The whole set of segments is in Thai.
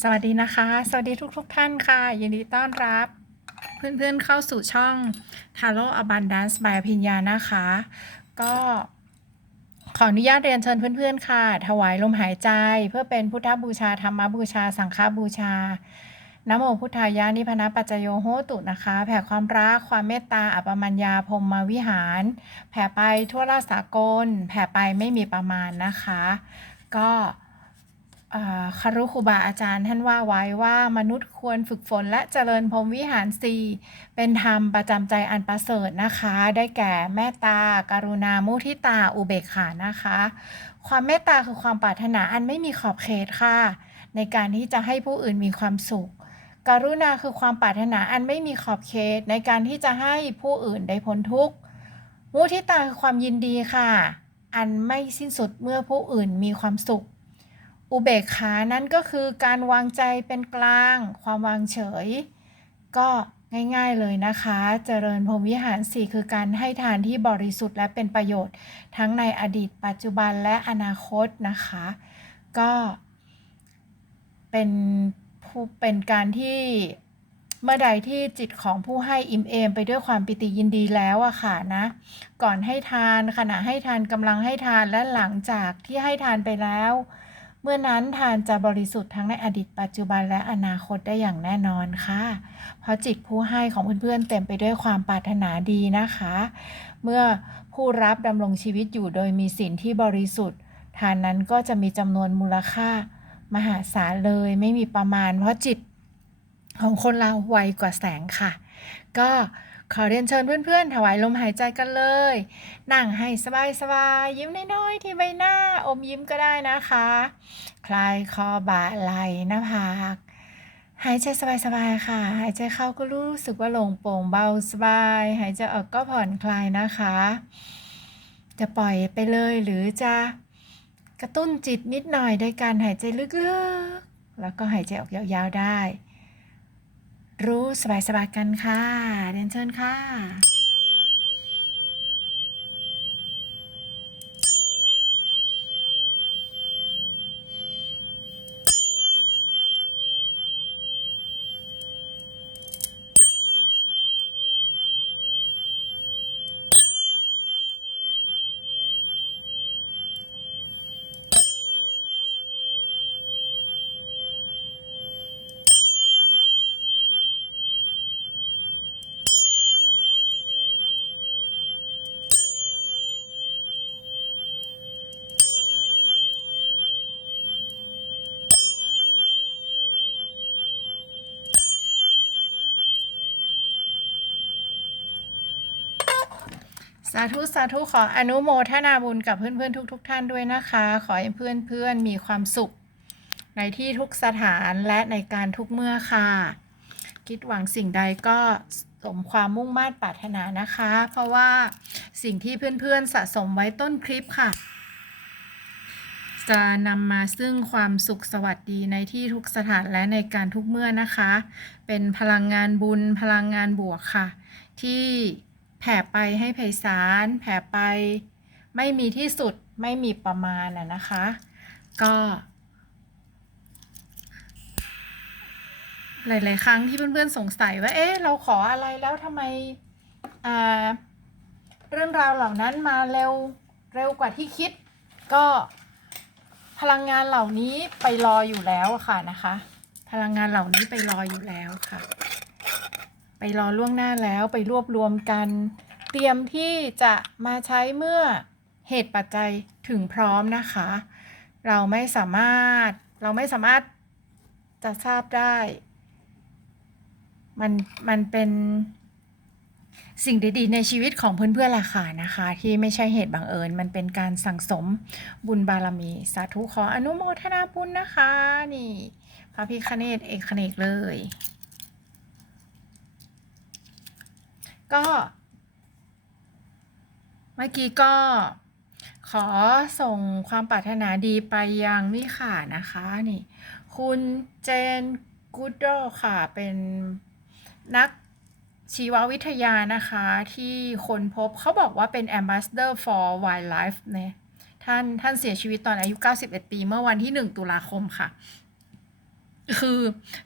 สวัสดีนะคะ สวัสดีทุกๆทท่านค่ะ ยินดีต้อนรับ เพื่อนๆเข้าสู่ช่อง Taro Abundance by พิญญานะคะ ก็ขออนุญาตเรียนเชิญเพื่อนๆค่ะ ถวายลมหายใจเพื่อเป็นพุทธบูชาธรรมบูชา สังฆบูชานโมพุทธายานิพนะปัจจโยโหตุนะคะ แผ่ความรัก ความเมตตา อัปมัญญาพรมวิหาร แผ่ไปทั่วราชสากล แผ่ไปไม่มีประมาณนะคะ ก็ คารุครูบาอาจารย์ท่านว่าไว้ว่ามนุษย์ควรฝึกฝนและเจริญพรหมวิหารสี่เป็นธรรมประจำใจอันประเสริฐนะคะ ได้แก่เมตตาการุณามุทิตาอุเบกขานะคะ ความเมตตาคือความปรารถนาอันไม่มีขอบเขตค่ะ ในการที่จะให้ผู้อื่นมีความสุขการุณาคือความปรารถนาอันไม่มีขอบเขต ในการที่จะให้ผู้อื่นได้พ้นทุกข์มุทิตาคือความยินดีค่ะ อันไม่สิ้นสุดเมื่อผู้อื่นมีความสุข อุเบกขานั้นก็คือการวางใจเป็นกลาง ความวางเฉย ก็ง่าย ๆเลยนะคะ เจริญพรมวิหารสี่คือการให้ทานที่บริสุทธิ์และเป็นประโยชน์ ทั้งในอดีต ปัจจุบันและอนาคตนะคะ ก็เป็นผู้เป็นการที่เมื่อใดที่จิตของผู้ให้อิ่มเอมไปด้วยความปิติยินดีแล้วอะค่ะนะ ก่อนให้ทานขณะให้ทานกำลังให้ทานและหลังจากที่ให้ทานไปแล้ว เมื่อนั้นทานจะบริสุทธิ์ทั้งในอดีตปัจจุบันและอนาคตได้อย่างแน่นอนค่ะ เพราะจิตผู้ให้ของเพื่อนๆเต็มไปด้วยความปรารถนาดีนะคะ เมื่อผู้รับดำรงชีวิตอยู่โดยมีสินที่บริสุทธิ์ ทานนั้นก็จะมีจำนวนมูลค่า มหาศาลเลยไม่มีประมาณ เพราะจิตของคนเราไวกว่าแสงค่ะ ก็ ขอเรียนเชิญเพื่อนๆ ถวายลมหายใจกันเลย นั่งให้สบายๆ ยิ้มน้อยๆ ที่ใบหน้า อมยิ้มก็ได้นะคะ คลายคอบ่าไหล่หน้าผาก หายใจสบายๆ ค่ะ หายใจเข้าก็รู้สึกว่าโลงโปร่งเบาสบาย หายใจออกก็ผ่อนคลายนะคะ จะปล่อยไปเลยหรือจะกระตุ้นจิตนิดหน่อยด้วยการหายใจลึกๆ แล้วก็หายใจออกยาวๆ ได้ รู้สบายๆกันค่ะเรียนเชิญค่ะ สาธุสาธุขออนุโมทนาบุญกับเพื่อนๆทุกๆท่านด้วยนะคะ ขอให้เพื่อนๆมีความสุข ในที่ทุกสถานและในการทุกเมื่อค่ะ คิดหวังสิ่งใดก็สมความมุ่งมา่ปรารถนานะคะ เพราะว่าสิ่งที่เพื่อนๆสะสมไว้ต้นคลิปค่ะ จะนำมาซึ่งความสุขสวัสดีในที่ทุกสถานและในการทุกเมื่อนะคะ เป็นพลังงานบุญพลังงานบวกค่ะ ที่ แผ่ไปให้ไพศาลแผ่ไป ไม่มีที่สุดไม่มีประมาณอะนะคะ ก็ หลาย ๆ ครั้งที่เพื่อน ๆ สงสัยว่า เอ๊ะ เราขออะไรแล้วทำไมเรื่องราวเหล่านั้นมาเร็วเร็วกว่าที่คิด ก็พลังงานเหล่านี้ไปรออยู่แล้วอะค่ะนะคะ พลังงานเหล่านี้ไปรออยู่แล้วค่ะ ไปรอล่วงหน้าแล้วไปรวบรวมกัน เตรียมที่จะมาใช้เมื่อเหตุปัจจัยถึงพร้อมนะคะ เราไม่สามารถเราไม่สามารถจะทราบได้ มันมันเป็นสิ่งดีๆในชีวิตของเพื่อนๆล่ะค่ะนะคะ ที่ไม่ใช่เหตุบังเอิญ มันเป็นการสั่งสมบุญบารมี สาธุขออนุโมทนาบุญนะคะ นี่ พระพิคเนตเอกเนกเลย ก็เมื่อกี้ก็ขอส่งความปรารถนาดีไปยังนี่ค่ะนะคะ นี่ คุณเจนกูดโดค่ะ เป็นนักชีววิทยานะคะที่คนพบเขาบอกว่าเป็น Ambassador for Wildlife เนี่ยท่านท่านเสียชีวิตตอนอายุ 91 ปี เมื่อวันที่ 1 ตุลาคมค่ะ คือ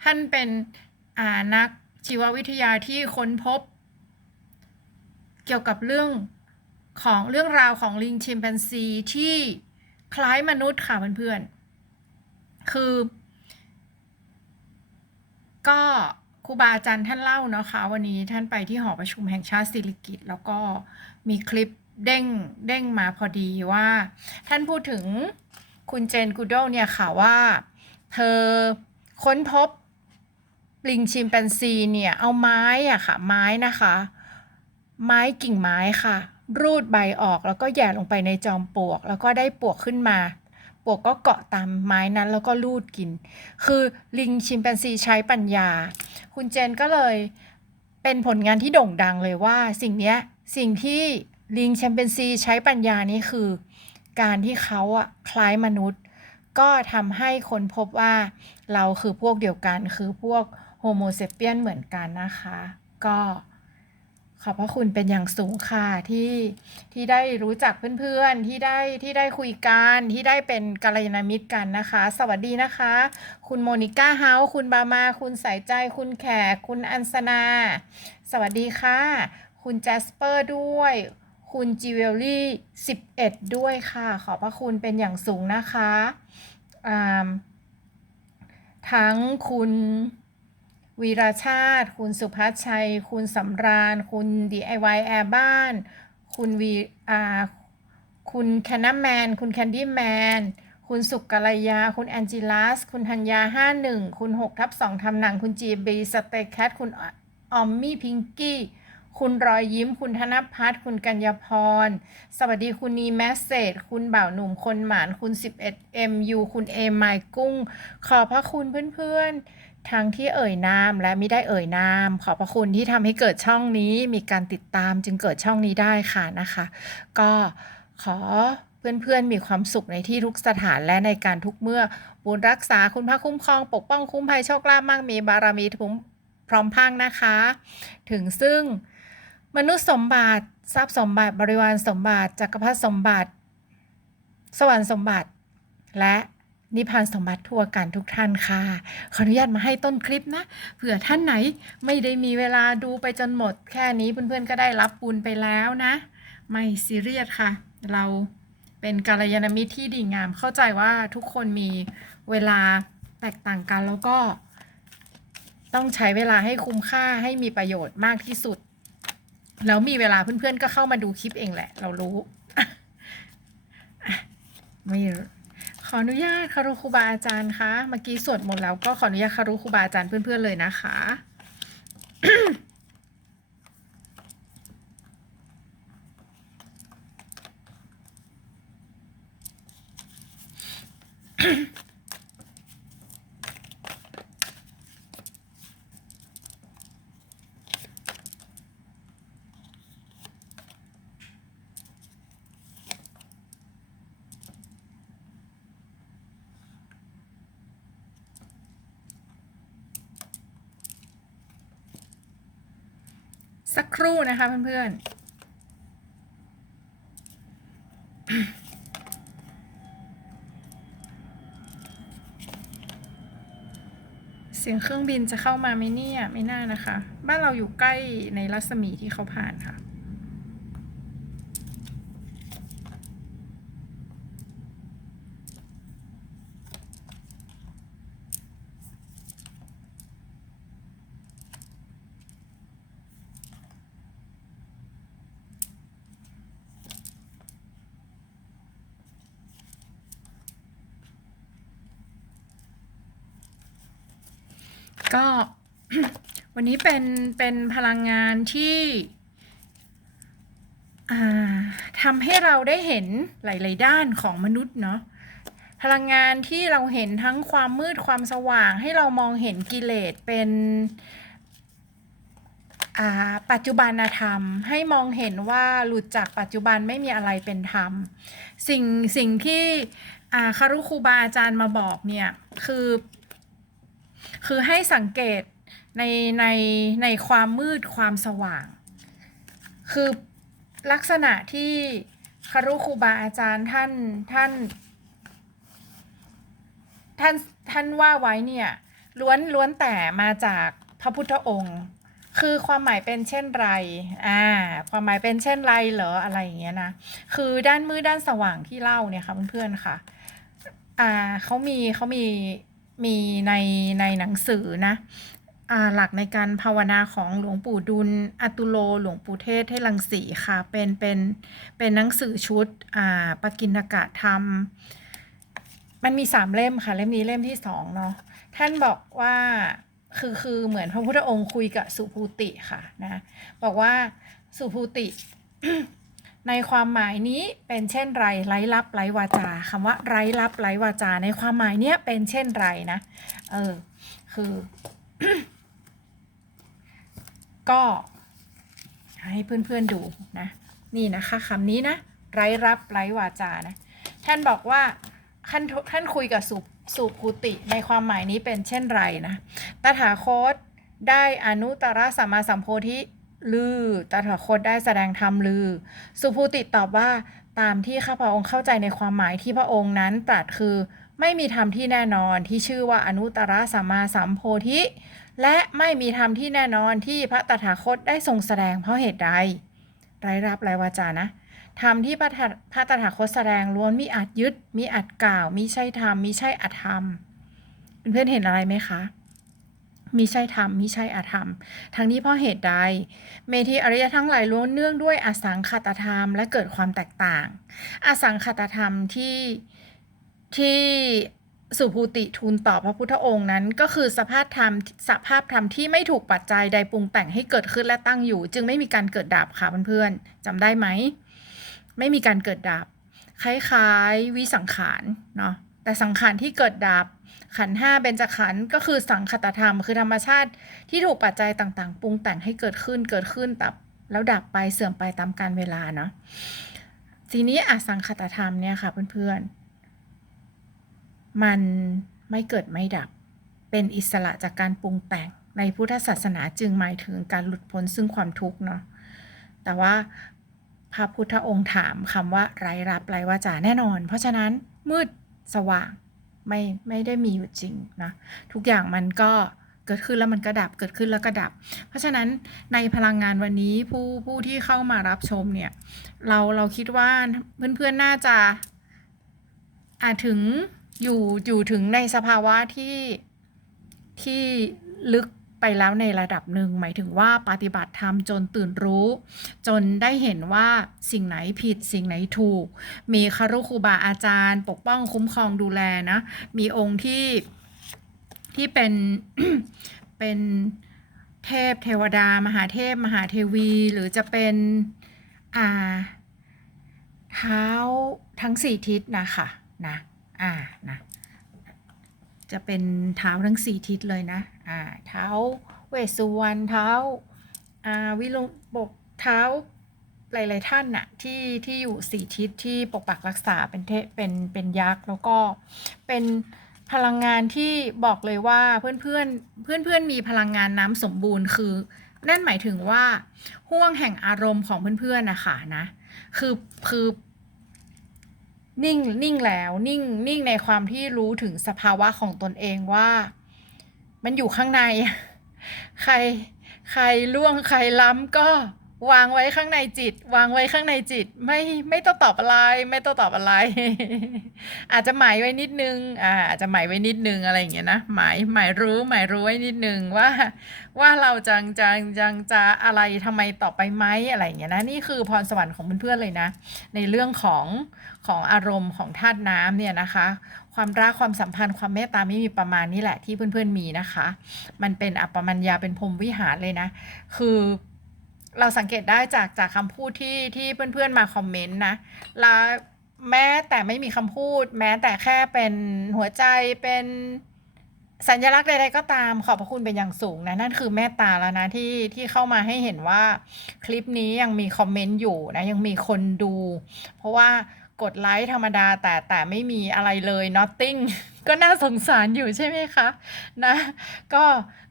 ท่านเป็นนักชีววิทยาที่ค้นพบ เกี่ยวกับเรื่องของเรื่องราวของลิงชิมแปนซีที่คล้ายมนุษย์ค่ะเพื่อนๆ คือ ก็ครูบาอาจารย์ท่านเล่าเนาะคะวันนี้ท่านไปที่หอประชุมแห่งชาติสิริกิตแล้วก็มีคลิปเด้งเด้งมาพอดีว่า ท่านพูดถึงคุณเจนกูโดเนี่ยค่ะว่า เธอค้นพบลิงชิมแปนซีเนี่ย เอาไม้อะค่ะ ไม้นะคะ ไม้กิ่งไม้ค่ะ รูดใบออกแล้วก็แย่ลงไปในจอมปลวก แล้วก็ได้ปลวกขึ้นมาปลวกก็เกาะตามไม้นั้นแล้วก็ลูดกิน คือลิงชิมแปนซีใช้ปัญญา คุณเจนก็เลยเป็นผลงานที่โด่งดังเลยว่า สิ่งนี้สิ่งที่ลิงชิมแปนซีใช้ปัญญานี่คือ การที่เขาอะคล้ายมนุษย์ ก็ทำให้คนพบว่าเราคือพวกเดียวกัน คือพวกโฮโมเซเปียนเหมือนกันนะคะ ก็ ขอบพระคุณเป็นอย่างสูงค่ะที่ที่ได้รู้จักเพื่อนๆ ที่ได้ที่ได้คุยกันที่ได้เป็นกัลยาณมิตรกันนะคะ สวัสดีนะคะ คุณโมนิก้าเฮาคุณบามา คุณสายใจ คุณแขก คุณอันสนา สวัสดีค่ะ คุณแจสเปอร์ด้วย คุณจิเวลลี่11 ด้วยค่ะ ขอบพระคุณเป็นอย่างสูงนะคะทั้งคุณ วีราชาติ คุณสุภัชชัย คุณสำราญ คุณ DIY แอร์บ้าน คุณวีอ่าคุณแคนนแมน คุณแคนดี้แมน คุณสุกกัลยา คุณแอนจิลัส คุณธัญญาห้าหนึ่งคุณหกทับสองทำหนัง คุณจีบีสเตแคท คุณออมมี่พิงกี้ คุณรอยยิ้ม คุณธนพัฒน์ คุณกัญญาพร สวัสดีคุณนีแมสเซจ คุณบ่าวหนุ่ม คนหมาน คุณ 11 MU คุณเอมไมกุ้ง ขอพระคุณเพื่อนๆ ทั้งที่เอ่ยนามและไม่ได้เอ่ยนาม ขอบพระคุณที่ทำให้เกิดช่องนี้ มีการติดตามจึงเกิดช่องนี้ได้ค่ะนะคะ ก็ขอเพื่อนๆ มีความสุขในที่ทุกสถานและในการทุกเมื่อ บุญรักษาคุณพระคุ้มครอง ปกป้องคุ้มภัยโชคลาภมั่งมีบารมีทุมพร้อมพังนะคะ ถึงซึ่งมนุษย์สมบัติทรัพย์สมบัติบริวารสมบัติจักรพรรดิสมบัติ สวรรค์สมบัติและ นิพพานสมบัติทั่วกันทุกท่านค่ะ ขออนุญาตมาให้ต้นคลิปนะ เผื่อท่านไหนไม่ได้มีเวลาดูไปจนหมด แค่นี้เพื่อนๆก็ได้รับบุญไปแล้วนะ ไม่ซีเรียสค่ะ เราเป็นกัลยาณมิตรที่ดีงาม เข้าใจว่าทุกคนมีเวลาแตกต่างกันแล้วก็ ต้องใช้เวลาให้คุ้มค่าให้มีประโยชน์มากที่สุด แล้วมีเวลาเพื่อนๆก็เข้ามาดูคลิปเองแหละ เรารู้อะไม่ ขออนุญาตคารุครูบาอาจารย์คะเมื่อกี้สวดมนต์แล้วก็ขออนุญาตคารุครูบาอาจารย์เพื่อนๆเลยนะคะ สักครู่นะคะเพื่อนๆเสียงเครื่องบินจะเข้ามาไหมเนี่ย ไม่น่านะคะ บ้านเราอยู่ใกล้ในรัศมีที่เขาผ่านค่ะ ก็วันนี้เป็นเป็นพลังงานที่ทำให้เราได้เห็นหลาย ๆ ด้านของมนุษย์เนาะพลังงานที่เราเห็นทั้งความมืดความสว่าง ให้เรามองเห็นกิเลสเป็นปัจจุบันธรรม ให้มองเห็นว่าหลุดจากปัจจุบันไม่มีอะไรเป็นธรรม สิ่งสิ่งที่คารุครูบาอาจารย์มาบอกเนี่ยคือ คือให้สังเกตในในในความมืดความสว่าง คือลักษณะที่คารุครูบาอาจารย์ท่านท่าน ท่านท่านว่าไว้เนี่ยล้วนล้วนแต่มาจากพระพุทธองค์ คือความหมายเป็นเช่นไรอ่าความหมายเป็นเช่นไรเหรออะไรอย่างเงี้ยนะคือด้านมืดด้านสว่างที่เล่าเนี่ยค่ะเพื่อนๆค่ะอ่าเขามีเขามี มีในในหนังสือนะอหลักในการภาวนาของหลวงปู่ดุลอตุโล หลวงปู่เทศเทลังสีค่ะ เป็นเป็นเป็นหนังสือชุดอ่าปกิณกะธรรม มันมีสามเล่มค่ะ เล่มนี้เล่มที่สองเนาะ ท่านบอกว่าคือคือเหมือนพระพุทธองค์คุยกับสุภูติค่ะนะ บอกว่าสุภูติ ในความหมายนี้เป็นเช่นไรไร้ลับไร้วาจาคำว่าไร้ลับไร้วาจา ในความหมายเนี้ยเป็นเช่นไรนะเออคือ ก็ให้เพื่อนๆดูนะ นี่นะคะคำนี้นะ ไร้รับไร้วาจานะ ท่านบอกว่าท่านท่านคุยกับสุสุภูติในความหมายนี้เป็นเช่นไรนะ ตถาคตได้อนุตตรสัมมาสัมโพธิ ลือตถาคตได้แสดงธรรมลือ สุภูติตอบว่า ตามที่ข้าพระองค์เข้าใจในความหมายที่พระองค์นั้นตรัสคือ ไม่มีธรรมที่แน่นอนที่ชื่อว่าอนุตตรสัมมาสัมโพธิ และไม่มีธรรมที่แน่นอนที่พระตถาคตได้ทรงแสดงเพราะเหตุใดไรรับไรวาจานะธรรมที่พระตพระตถาคตแสดงล้วนมีอาจยึดมีอาจกล่าวมีใช่ธรรมมีใช่อธรรมเพื่อนเห็นอะไรไหมคะ มีใช่ธรรมมีใช่อธรรม ทั้งนี้เพราะเหตุใด เมธีอริยทั้งหลายล้วนเนื่องด้วยอสังขตธรรมและเกิดความแตกต่าง อสังขตธรรมที่ที่สุภูติทูลตอบพระพุทธองค์นั้น ก็คือสภาพธรรมสภาพธรรมที่ไม่ถูกปัจจัยใดปรุงแต่งให้เกิดขึ้นและตั้งอยู่ จึงไม่มีการเกิดดับค่ะเพื่อนๆจำได้ไหมไม่มีการเกิดดับคล้ายๆวิสังขารเนาะแต่สังขารที่เกิดดับ ขันห้าเบญจขันธ์ก็คือสังคตธรรม คือธรรมชาติที่ถูกปัจจัยต่างๆ ปรุงแต่งให้เกิดขึ้นเกิดขึ้นแต่แล้วดับไปเสื่อมไปตามกาลเวลาเนาะทีนี้อสังคตธรรมเนี่ยค่ะเพื่อนๆ มันไม่เกิดไม่ดับ เป็นอิสระจากการปรุงแต่งในพุทธศาสนาจึงหมายถึงการหลุดพ้นซึ่งความทุกข์เนาะแต่ว่าพระพุทธองค์ถามคำว่าไร้รับไร้วาจาแน่นอน เพราะฉะนั้นมืดสว่าง ไม่ไม่ได้มีอยู่จริงนะทุกอย่างมันก็เกิดขึ้นแล้วมันก็ดับเกิดขึ้นแล้วก็ดับ เพราะฉะนั้นในพลังงานวันนี้ผู้ผู้ที่เข้ามารับชมเนี่ยเราเราคิดว่าเพื่อนๆน่าจะอาจถึงอยู่อยู่ถึงในสภาวะที่ที่ลึก แล้วในระดับหนึ่ง หมายถึงว่าปฏิบัติธรรมจนตื่นรู้ จนได้เห็นว่าสิ่งไหนผิดสิ่งไหนถูก มีคารุครูบาอาจารย์ ปกป้องคุ้มครองดูแลนะ มีองค์ที่ที่เป็นเป็นเทพเทวดา มหาเทพ มหาเทวี หรือจะเป็นอ่าเท้าทั้งสี่ทิศนะคะนะอ่านะ จะเป็นเท้าทั้งสี่ทิศเลยนะอ่าเท้าเวสุวรรณเท้าอ่าวิลุปกเท้าหลายๆท่านน่ะที่ที่อยู่สี่ทิศที่ปกปักรักษาเป็นเทเป็นเป็นยักษ์แล้วก็เป็นพลังงานที่บอกเลยว่าเพื่อนเพื่อนเพื่อนเพื่อนมีพลังงานน้ำสมบูรณ์คือ นั่นหมายถึงว่าห่วงแห่งอารมณ์ของเพื่อนๆนะคะนะคือคือ นิ่งนิ่งแล้วนิ่งนิ่งในความที่รู้ถึงสภาวะของตนเองว่า มันอยู่ข้างใน ใครใครล่วงใครล้ำก็ วางไว้ข้างในจิต วางไว้ข้างในจิต ไม่ไม่ต้องตอบอะไร ไม่ต้องตอบอะไร อาจจะหมายไว้นิดนึงอ่าอาจจะหมายไว้นิดนึงอะไรอย่างเงี้ยนะหมายหมายรู้หมายรู้ไว้นิดนึงว่า ว่าเราจังจังจังจะอะไรทำไมต่อไปไหมอะไรอย่างเงี้ยนะนี่คือพรสวรรค์ของเพื่อนๆเลยนะ ในเรื่องของของอารมณ์ของธาตุน้ำเนี่ยนะคะ ความรักความสัมพันธ์ความเมตตาไม่มีประมาณนี่แหละที่เพื่อนๆมีนะคะ มันเป็นอัปปมัญญาเป็นพรมวิหารเลยนะ คือ เราสังเกตได้จากจากคำพูดที่ที่เพื่อนๆมาคอมเมนต์นะแล้วแม้แต่ไม่มีคำพูด แม้แต่แค่เป็นหัวใจเป็นสัญลักษณ์ใดๆก็ตามขอบพระคุณเป็นอย่างสูงนะ นั่นคือเมตตาแล้วนะที่ที่เข้ามาให้เห็นว่าคลิปนี้ยังมีคอมเมนต์อยู่นะ ยังมีคนดู เพราะว่า กดไลค์ธรรมดาแต่แต่ไม่มีอะไรเลย nothing ก็น่าสงสารอยู่ใช่ไหมคะนะ ก็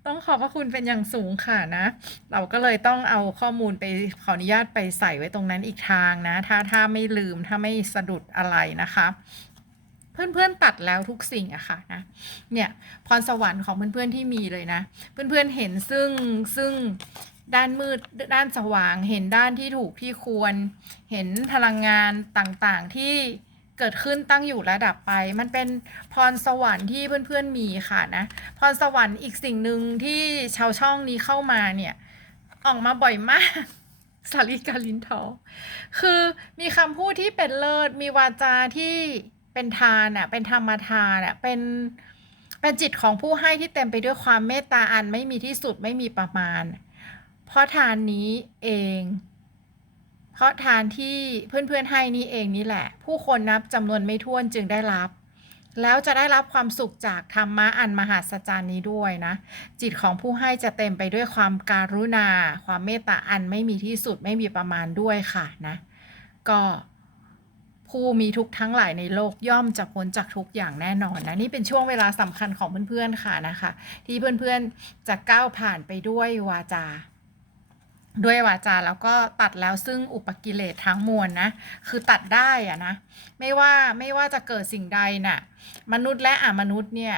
ต้องขอบพระคุณเป็นอย่างสูงค่ะนะ เราก็เลยต้องเอาข้อมูลไปขออนุญาตไปใส่ไว้ตรงนั้นอีกทางนะ ถ้าถ้าไม่ลืมถ้าไม่สะดุดอะไรนะคะเพื่อนๆตัดแล้วทุกสิ่งอะค่ะนะเนี่ยพรสวรรค์ของเพื่อนๆที่มีเลยนะ เพื่อนๆเห็นซึ่งซึ่ง ด้านมืดด้านสว่าง เห็นด้านที่ถูกที่ควร เห็นพลังงานต่างๆที่เกิดขึ้นตั้งอยู่ระดับไป มันเป็นพรสวรรค์ที่เพื่อนๆมีค่ะนะ พรสวรรค์อีกสิ่งหนึ่งที่ชาวช่องนี้เข้ามาเนี่ย ออกมาบ่อยมากสาริกาลินทอคือมีคำพูดที่เป็นเลิศ มีวาจาที่เป็นทานอะ เป็นธรรมทานอะ เป็น เป็นจิตของผู้ให้ที่เต็มไปด้วยความเมตตาอันไม่มีที่สุดไม่มีประมาณ เพราะทานนี้เอง เพราะทานที่เพื่อนๆให้นี้เองนี่แหละ ผู้คนนับจำนวนไม่ถ้วนจึงได้รับ แล้วจะได้รับความสุขจากธรรมะอันมหัศจรรย์นี้ด้วยนะ จิตของผู้ให้จะเต็มไปด้วยความการุณา ความเมตตาอันไม่มีที่สุดไม่มีประมาณด้วยค่ะนะ ก็ผู้มีทุกข์ทั้งหลายในโลกย่อมจะพ้นจากทุกอย่างแน่นอนนะนี่เป็นช่วงเวลาสำคัญของเพื่อนๆค่ะนะคะ ที่เพื่อนๆจะก้าวผ่านไปด้วยวาจา ด้วยวาจาแล้วก็ตัดแล้วซึ่งอุปกิเลสทั้งมวลนะ คือตัดได้อะนะ ไม่ว่าไม่ว่าจะเกิดสิ่งใดน่ะ มนุษย์และอมนุษย์เนี่ย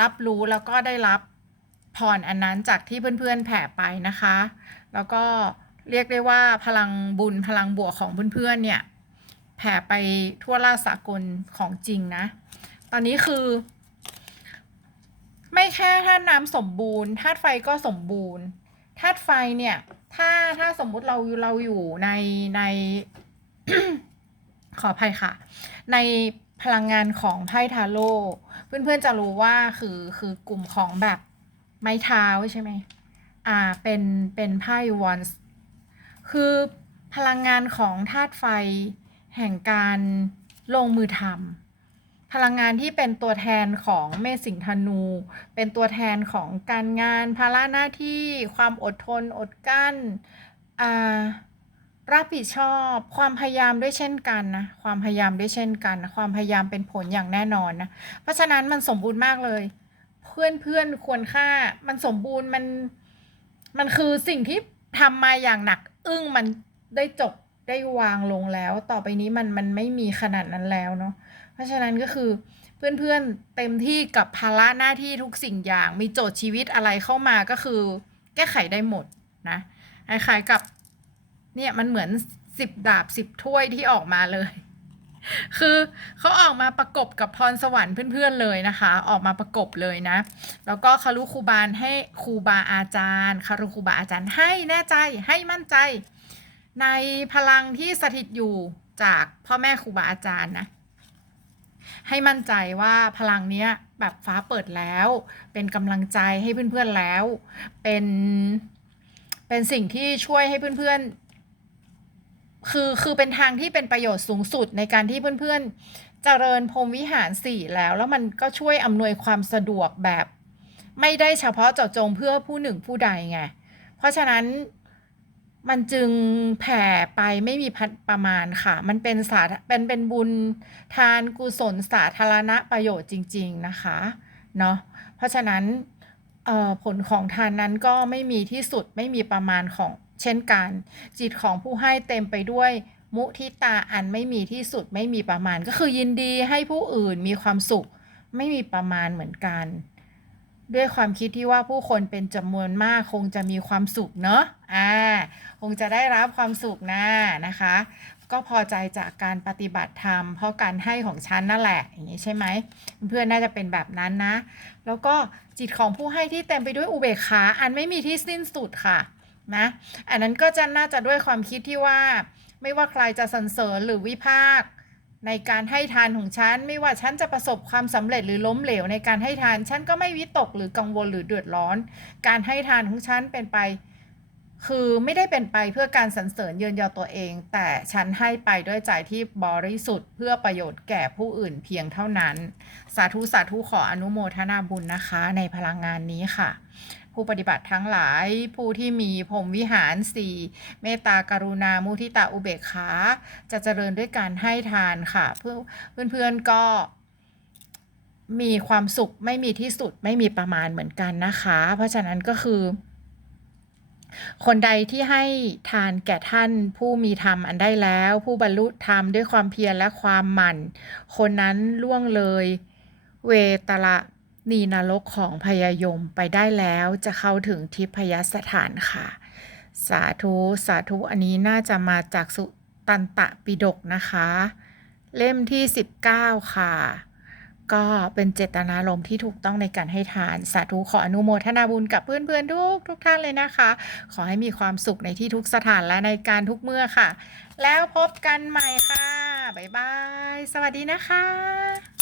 รับรู้แล้วก็ได้รับพรอันนั้นจากที่เพื่อนๆแผ่ไปนะคะ แล้วก็เรียกได้ว่าพลังบุญพลังบวกของเพื่อนๆเนี่ยแผ่ไปทั่วราชสากลของจริงนะ ตอนนี้คือ ไม่แค่ธาตุน้ำสมบูรณ์ธาตุไฟก็สมบูรณ์ธาตุไฟเนี่ย ถ้าถ้าสมมุติเราเราอยู่ในใน ขออภัยค่ะ ในพลังงานของไพ่ทาโร่เพื่อนๆจะรู้ว่าคือคือกลุ่มของแบบไม้เท้าใช่ไหมอ่าเป็นเป็นไพ่วันคือพลังงานของธาตุไฟแห่งการลงมือทำ พลังงานที่เป็นตัวแทนของเมษสิงธนู เป็นตัวแทนของการงาน ภาระหน้าที่ ความอดทน อดกั้นรับผิดชอบ ความพยายามด้วยเช่นกันนะ ความพยายามด้วยเช่นกัน ความพยายามเป็นผลอย่างแน่นอนนะ เพราะฉะนั้นมันสมบูรณ์มากเลย เพื่อนเพื่อนควรค่า มันสมบูรณ์ มัน มันคือสิ่งที่ทำมาอย่างหนัก อึ้งมันได้จบได้วางลงแล้ว ต่อไปนี้มันมันไม่มีขนาดนั้นแล้วเนาะ ราะฉะนั้นก็คือเพื่อนเพื่อนๆเต็มที่กับภาระหน้าที่ทุกสิ่งอย่าง มีโจทย์ชีวิตอะไรเข้ามาก็คือ แก้ไขได้หมดนะคล้ายๆกับเนี่ยมันเหมือนสิบดาบสิบถ้วยที่ออกมาเลย คือเขาออกมาประกบกับพรสวรรค์เพื่อนๆเลยนะคะ ออกมาประกบเลยนะ แล้วก็คารุครูบาลให้ครูบาอาจารย์คารุครูบาอาจารย์ให้แน่ใจให้มั่นใจ ในพลังที่สถิตอยู่จากพ่อแม่ครูบาอาจารย์นะ ให้มั่นใจว่าพลังเนี้ยแบบฟ้าเปิดแล้ว เป็นกำลังใจให้เพื่อนๆแล้ว เป็นเป็นสิ่งที่ช่วยให้เพื่อนๆ คือคือเป็นทางที่เป็นประโยชน์สูงสุดในการที่เพื่อนๆ เจริญพรมวิหารสี่แล้ว แล้วมันก็ช่วยอำนวยความสะดวกแบบ ไม่ได้เฉพาะเจาะจงเพื่อผู้หนึ่งผู้ใดไง เพราะฉะนั้น มันจึงแผ่ไปไม่มีพันประมาณค่ะ มันเป็นสาเป็นเป็นบุญทานกุศลสาธารณประโยชน์จริง ๆ นะคะเนาะเพราะฉะนั้นผลของทานนั้นก็ไม่มีที่สุดไม่มีประมาณของเช่นกันจิตของผู้ให้เต็มไปด้วยมุทิตาอันไม่มีที่สุดไม่มีประมาณก็คือยินดีให้ผู้อื่นมีความสุขไม่มีประมาณเหมือนกัน ด้วยความคิดที่ว่าผู้คนเป็นจำนวนมากคงจะมีความสุขเนอะอ่าคงจะได้รับความสุขนะนะคะ ก็พอใจจากการปฏิบัติธรรม เพราะการให้ของฉันนั่นแหละ อย่างนี้ใช่ไหมเพื่อนน่าจะเป็นแบบนั้นนะ แล้วก็จิตของผู้ให้ที่เต็มไปด้วยอุเบกขาอันไม่มีที่สิ้นสุดค่ะนะอันนั้นก็จะน่าจะด้วยความคิดที่ว่า ไม่ว่าใครจะสรรเสริญหรือวิพากษ์ ในการให้ทานของฉันไม่ว่าฉันจะประสบความสำเร็จหรือล้มเหลวในการให้ทาน ฉันก็ไม่วิตกหรือกังวลหรือเดือดร้อน การให้ทานของฉันเป็นไป คือไม่ได้เป็นไปเพื่อการสรรเสริญเยินยอตัวเอง แต่ฉันให้ไปด้วยใจที่บริสุทธิ์ เพื่อประโยชน์แก่ผู้อื่นเพียงเท่านั้น สาธุสาธุขออนุโมทนาบุญนะคะ ในพลังงานนี้ค่ะ ผู้ปฏิบัติทั้งหลาย ผู้ที่มีพรมวิหารสี่เมตตากรุณามุทิตาอุเบกขา จะเจริญด้วยการให้ทานค่ะ เพื่อนเพื่อนๆก็มีความสุขไม่มีที่สุดไม่มีประมาณเหมือนกันนะคะ เพราะฉะนั้นก็คือ คนใดที่ให้ทานแก่ท่านผู้มีธรรมอันได้แล้ว ผู้บรรลุธรรมด้วยความเพียรและความหมั่น คนนั้นล่วงเลย เวตละ นีนรกของพยายมไปได้แล้วจะเข้าถึงทิพยสถานค่ะ สาธุ สาธุอันนี้น่าจะมาจากสุตันตะปิฎกนะคะ เล่มที่ 19 ค่ะ ก็เป็นเจตนารมณ์ที่ถูกต้องในการให้ทาน สาธุขออนุโมทนาบุญกับเพื่อนๆทุกทุกท่านเลยนะคะ ขอให้มีความสุขในที่ทุกสถานและในการทุกเมื่อค่ะ แล้วพบกันใหม่ค่ะ บ๊ายบาย สวัสดีนะคะ